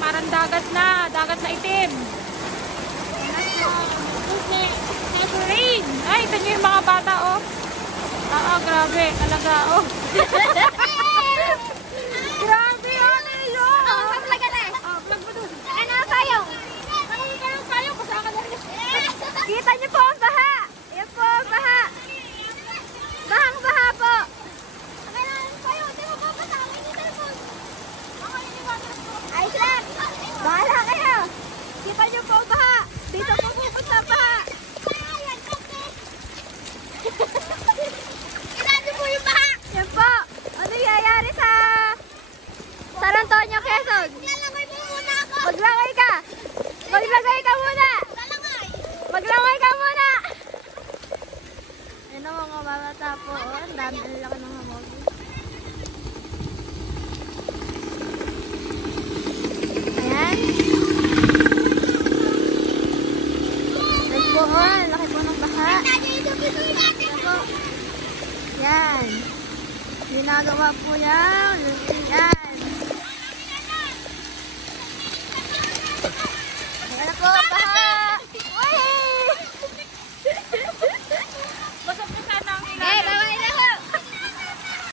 parang dagat na itim. Rain. Ay, ito nyo yung mga bata, oh. Grabe, talaga, oh. Grabe, oh, Leo. Vlog ka na eh. Vlog mo doon. Ano ang sayong? Kita niyo po ang baha. Yan po ang baha. Bahang-baha po. Ayos lang. Bahala kayo. Kita niyo po ang baha. Dito po pupunta ang baha. Kita niyo po yung baha. Yan po. Ano nangyayari sa San Antonio, Quezon? Maglalangay po muna ako. Maglangay ka. Maglagay ka muna. Maglangay ka muna. Yan ang mga bata po. Ang dami, ang laki ng hamog. Ayan. Ayan po, ang laki po ng baha. Ayan po. Yan. Ginagawa po yan. Yan. Ayan po.